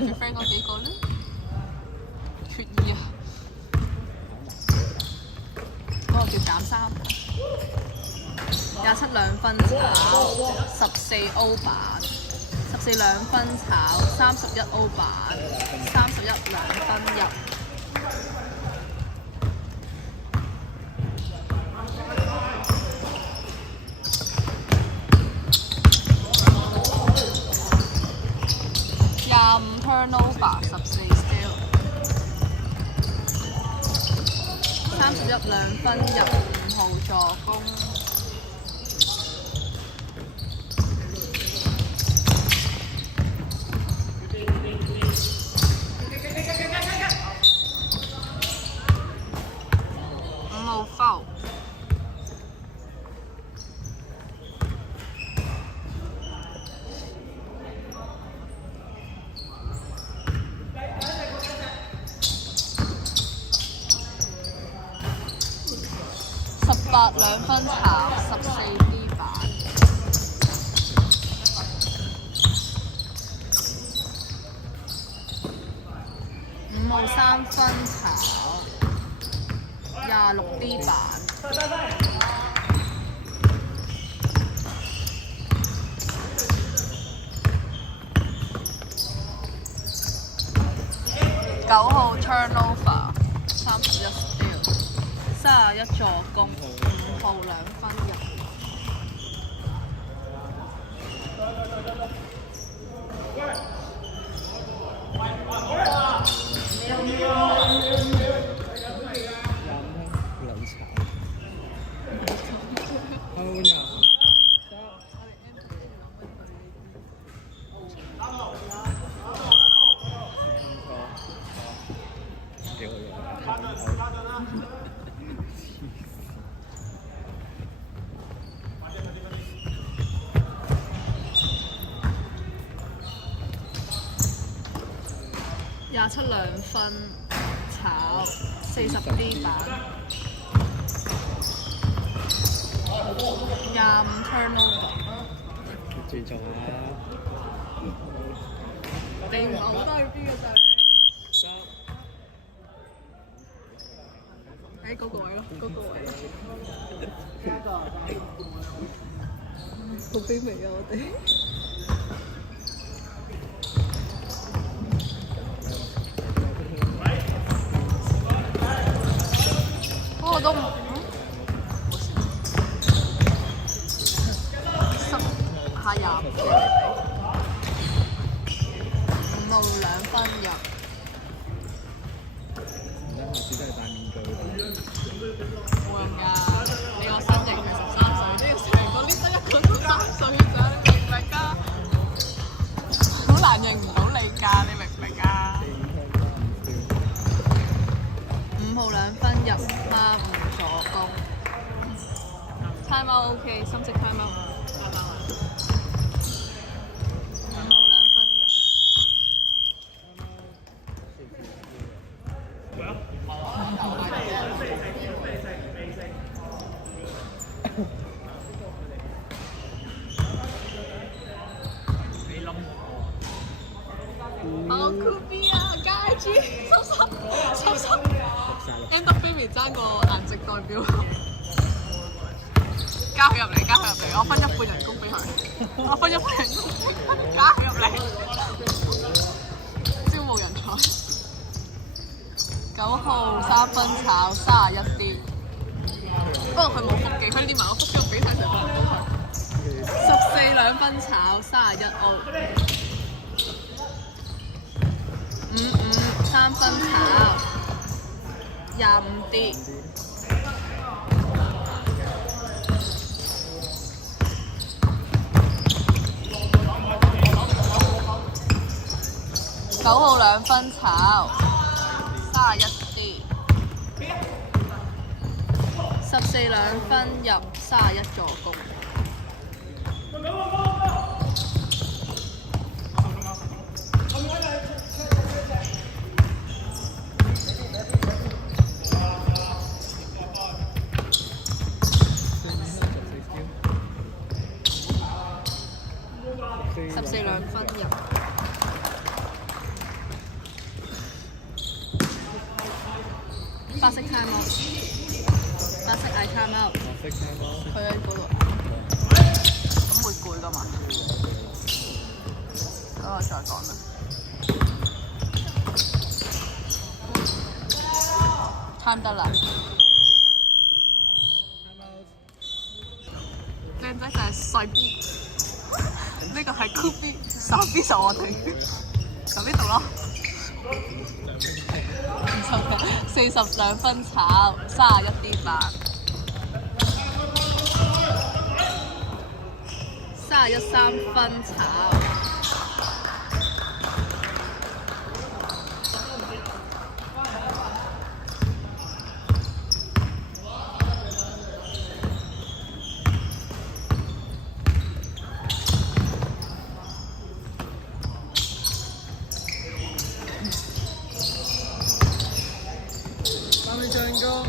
最 friend 嗰幾個咧，決意啊！嗰個叫減3。27兩分炒14歐版，14兩分炒31歐版，31兩分入。25 turnover 14 steal， 31兩分入5號助攻。18兩分炒14 D 版，5號3分炒26 D 版，9號 turnover 31 steal 31助攻，5號兩分入。27兩分炒40 D 版，25 turnover。注重下。你唔係好多去邊嘅就係。喺嗰個位咯，嗰個位。好卑微啊！我哋。我都下25，5號兩分入。下次都係戴面具。冇用㗎，你個身形係13歲，都要成個呢得一個都3歲咋，你明唔明啊？好難認唔到你㗎，你明唔明啊？5號兩分入，5助攻。time out OK， 深色 time out。5號兩分入。好酷啲啊！街豬收 MW 爭個顏值代表，加佢入嚟，我分1半人工俾佢，加佢入嚟，招募人才。9號3分炒31 D， 不過佢冇腹肌，佢練埋個腹肌，我俾晒成份俾佢。14兩分炒31歐。55 3分炒25 D， 9號兩分炒31 D， 14兩分入31助攻。14兩分入。白色 time out，白色嗌 time out，白色衫咯。佢喺嗰度，咁會攰噶嘛？等我再講啦。time 得啦。靚仔就係細 B， 呢個係 cool B， 傻 B 就我哋，就呢度咯。42分炒，31D8， 31-3分炒。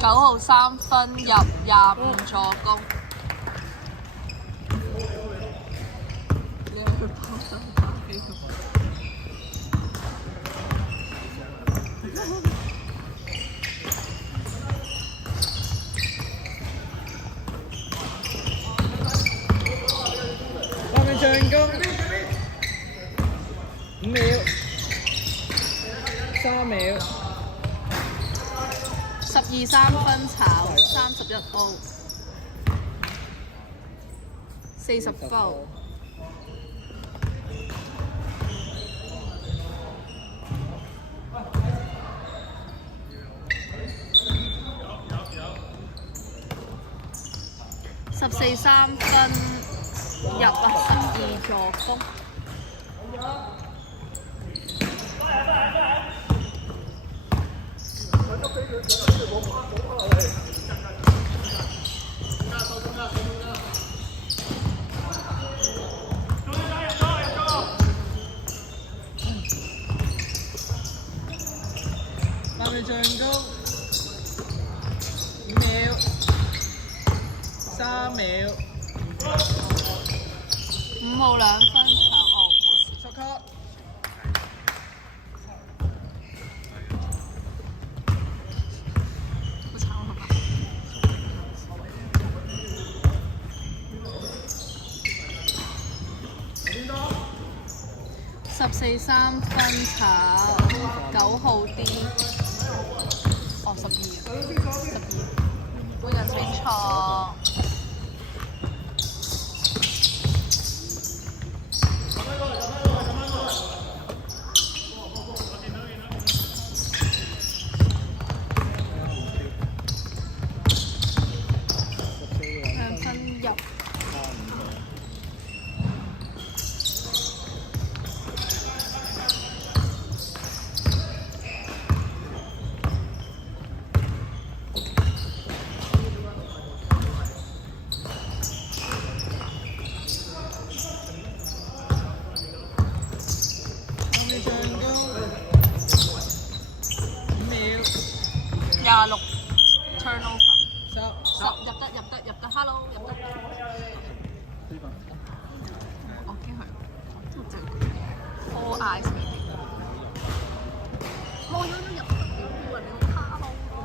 9號3分入25助攻。你去跑手打機㗎嘛？外面進攻5秒3秒。12-3分炒，31O， 40 foul。14-3分入啊，12助攻。外面進攻5秒3秒。5號2分炒，哦冇事。速球。好慘係嘛？14-3分炒，9號 D， 哦12，每人請坐。2分入。26 turnover， 10入得 ，hello 入得。我驚佢，真係 all eyes 嗰啲。我有得入得，以為你好 hello 咯。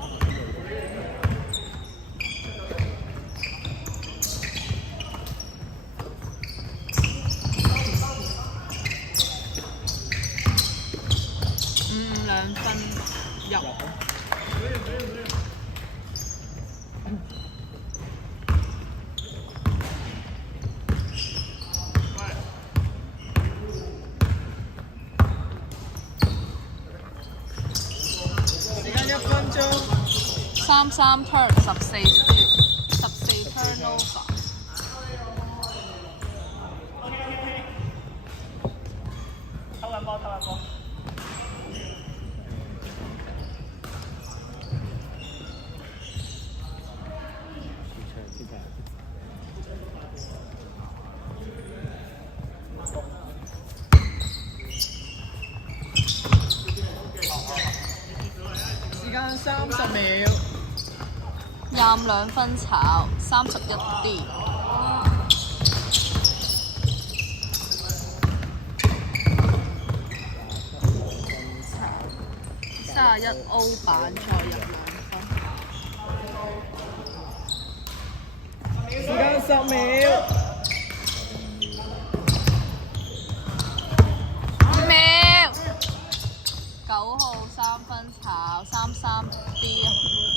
2分入。1分鐘。33 turn 14 turnover。偷緊波。時間30秒。22分炒，31D。31O 板再入2分。秒。 5秒。9號3分炒33 B。